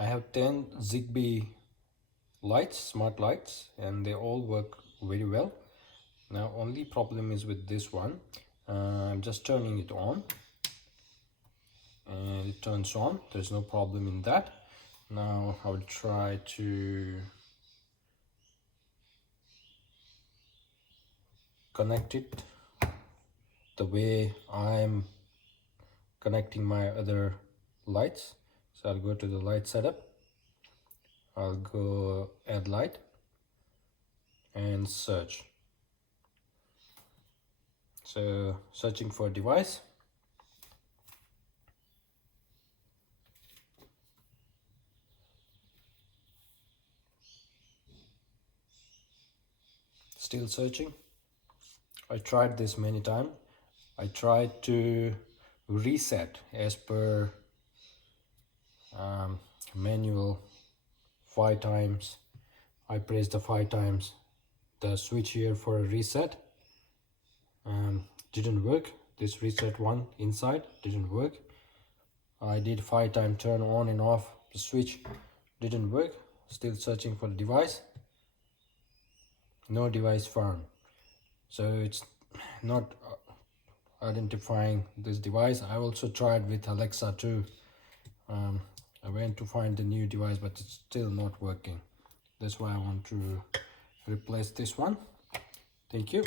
I have 10 Zigbee lights, smart lights, and they all work very well. Now only problem is with this one. I'm just turning it on and it turns on. There's no problem in that. Now I will try to connect it the way I'm connecting my other lights. So I'll go to the light setup, I'll go add light and search. So searching for device, still searching. I tried this many times. I tried to reset as per manual 5 times. I pressed the 5 times the switch here for a reset. Didn't work. This reset one inside didn't work. I did 5 times turn on and off the switch, didn't work. Still searching for the device, no device found. So it's not identifying this device. I also tried with Alexa too. I went to find the new device, but it's still not working. That's why I want to replace this one. Thank you.